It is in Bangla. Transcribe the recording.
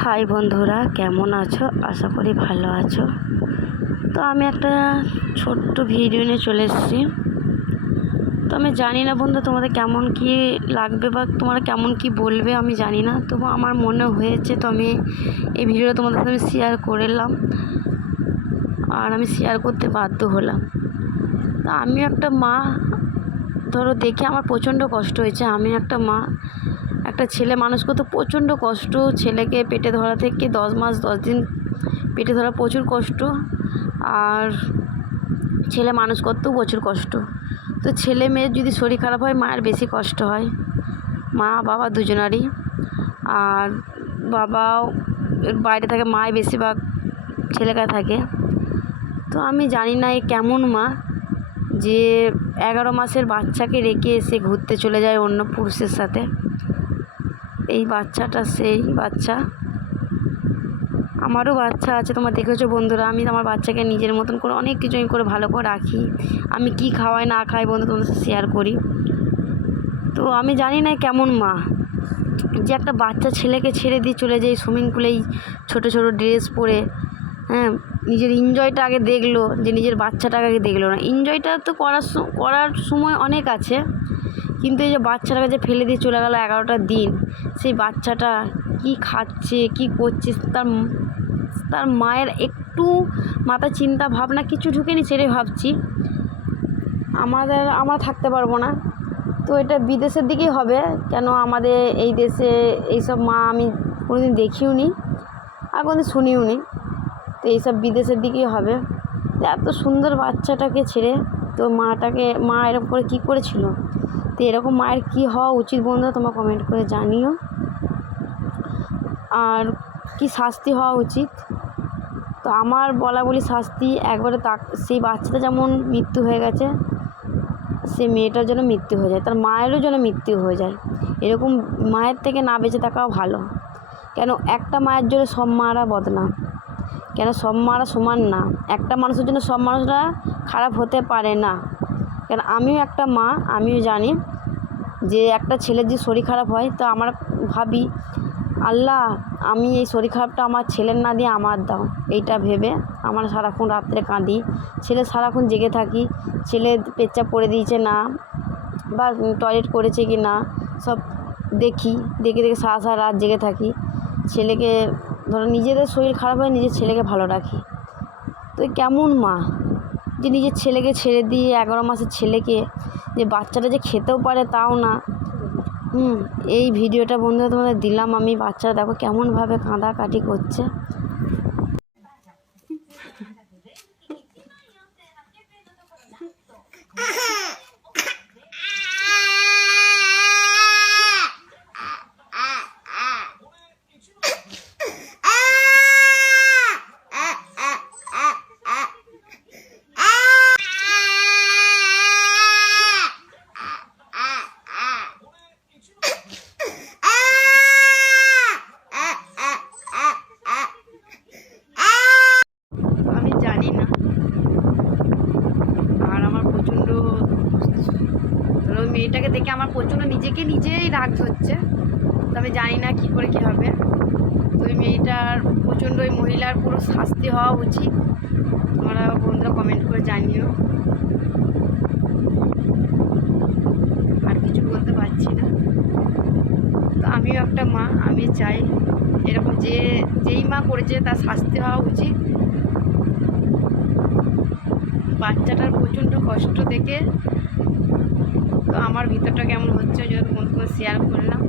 হাই বন্ধুরা, কেমন আছো? আশা করি ভালো আছো। তো আমি একটা ছোট্ট ভিডিও নিয়ে চলে এসেছি। তো আমি জানি না বন্ধু তোমাদের কেমন কি লাগবে বা তোমরা কেমন কি বলবে আমি জানি না। তবু আমার মনে হয়েছে তো আমি এই ভিডিওটা তোমাদের সাথে শেয়ার করলাম আর আমি শেয়ার করতে বাধ্য হলাম। তা আমি একটা মা, ধরো দেখে আমার প্রচণ্ড কষ্ট হয়েছে। আমি একটা মা একটা ছেলে মানুষ করতে প্রচণ্ড কষ্ট, ছেলেকে পেটে ধরা থেকে দশ মাস, দশ দিন পেটে ধরা প্রচুর কষ্ট। আর ছেলে মানুষ করতেও প্রচুর কষ্ট। তো ছেলে মেয়ের যদি শরীর খারাপ হয়, মায়ের বেশি কষ্ট হয়। মা, বাবা দুজনারই। আর বাবাও বাইরে থাকে মায় বেশিরভাগ ছেলেকা থাকে। তো আমি জানি না এ কেমন মা, যে এগারো মাসের বাচ্চাকে রেখে এসে ঘুরতে চলে যায় অন্য পুরুষের সাথে। এই বাচ্চাটা সেই বাচ্চা। আমারও বাচ্চা আছে, তোমার দেখেছ বন্ধুরা। আমি আমার বাচ্চাকে নিজের মতন করে অনেক কিছু আমি করে ভালো করে রাখি। আমি কি খাওয়াই না খাই বন্ধু তোমাদের সাথে শেয়ার করি। তো আমি জানি না কেমন মা। যে একটা বাচ্চা ছেলেকে ছেড়ে দিয়ে চলে যায় সুইমিং পুলেই ছোটো ছোটো ড্রেস পরে হ্যাঁ নিজের এনজয়টা আগে দেখল, যে নিজের বাচ্চাটাকে আগে দেখল না। এনজয়টা তো করার করার সময় অনেক আছে। কিন্তু এই যে বাচ্চাটাকে যে ফেলে দিয়ে চলে গেল এগারোটা দিন, সেই বাচ্চাটা কি খাচ্ছে, কি করছে, তার তার মায়ের একটু মাথা চিন্তা ভাবনা কিছু ঢুকেনি সেটাই ভাবছি। আমাদের, আমরা থাকতে পারব না। তো এটা বিদেশের দিকেই হবে, কেন আমাদের এই দেশে এইসব মা আমি কোনোদিন দেখিও নি, আর কোনোদিন শুনিও নি। তো এইসব বিদেশের দিকেই হবে। এত সুন্দর বাচ্চাটাকে ছেড়ে তো মাটাকে, মা এরকম করে কী করেছিল? তো এরকম মায়ের কী হওয়া উচিত বন্ধুরা তোমরা কমেন্ট করে জানিও। আর কি শাস্তি হওয়া উচিত? তো আমার বলা বলি শাস্তি, একবারে তাক সেই বাচ্চাটা যেমন মৃত্যু হয়ে গেছে, সে মেয়েটার জন্য মৃত্যু হয়ে যায়, তার মায়েরও যেন মৃত্যু হয়ে যায়। এরকম মায়ের থেকে না বেঁচে থাকাও ভালো। কেন একটা মায়ের জন্য সব মারা বদনাম। কেন সব মারা সমান না? একটা মানুষের জন্য সব মানুষরা খারাপ হতে পারে না। কেন আমিও একটা মা, আমিও জানি যে একটা ছেলের যে শরীর খারাপ হয়, তো আমার ভাবি, আল্লাহ, আমি এই শরীর খারাপটা আমার ছেলের না দিয়ে আমার দাও। এইটা ভেবে আমার সারাক্ষণ রাত্রে কাঁদি। ছেলে সারাক্ষণ জেগে থাকি। ছেলে পেচ্ছাপ করে দিয়েছে না, বা টয়লেট করেছে কি না, সব দেখি। দেখে দেখে সারা সারা রাত জেগে থাকি। ছেলেকে, ধরো নিজেদের শরীর খারাপ হয়, নিজের ছেলেকে ভালো রাখি। তো কেমন মা? যে নিজের ছেলেকে ছেড়ে দিয়ে এগারো মাসের ছেলেকে, যে বাচ্চাটা যে খেতেও পারে তাও না। হুম, এই ভিডিওটা বন্ধুরা তোমাদের দিলাম আমি, বাচ্চারা দেখো কেমনভাবে কাঁদাকাটি করছে আমি জানি না আর আমার প্রচণ্ড ধরো ওই মেয়েটাকে দেখে আমার প্রচণ্ড নিজেকে নিজেই রাগ হচ্ছে তবে জানি না কী করে কী হবে। ওই মেয়েটার প্রচণ্ড ওই মহিলার পুরো শাস্তি হওয়া উচিত। তোমরা বন্ধুরা কমেন্ট করে জানিও। আর কিছু বলতে পারছি না। তো আমিও একটা মা, আমি চাই এরকম যে, যেই মা করেছে তার শাস্তি হওয়া উচিত। বাচ্চাটার প্রচণ্ড কষ্ট দেখে তো আমার ভিতরটা কেমন হচ্ছে যদি জন্য করে শেয়ার করলাম।